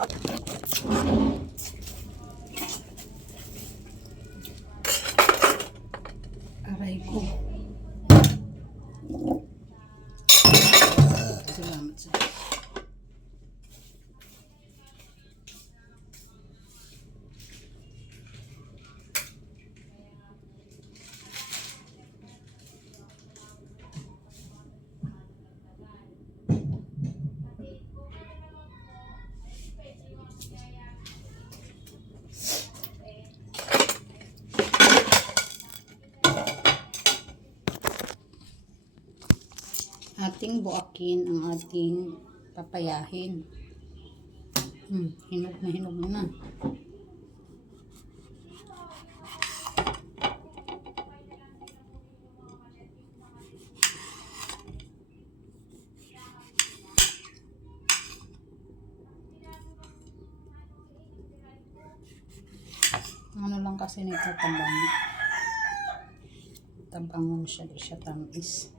Aray ko. Salamat sa ating buakin ang ating papayahin. Hinog na. Ano lang kasi nito tabang mo siya, di siya tamis.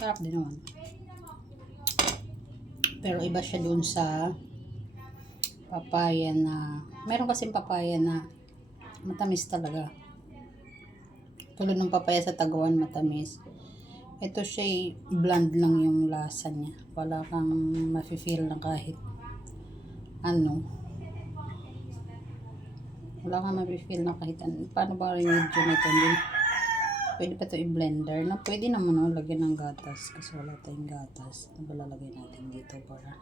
Sarap din naman. Pero iba siya dun sa papaya na, meron kasing papaya na matamis talaga. Tulad ng papaya sa Tagwan, matamis. Ito siya bland lang yung lasa niya. Wala kang mafe-feel na kahit ano. Wala kang mafe-feel na kahit ano. Paano ba rin yung medyo nito? Pwede pa ito i-blender. Na pwede naman lagyan ng gatas. Kasi wala tayong gatas. Ano ba lalagay natin dito para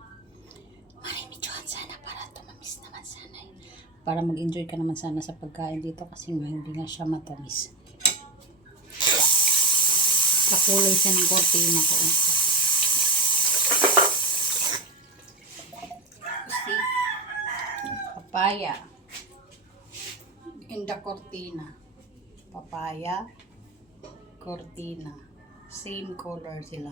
marimidyohan sana, para tumamis naman sana. Para mag-enjoy ka naman sana sa pagkain dito kasi hindi nga siya matamis. Kakulay siya ng kortina ko. See? Papaya. In the cortina. Papaya. Cortina. Same color sila.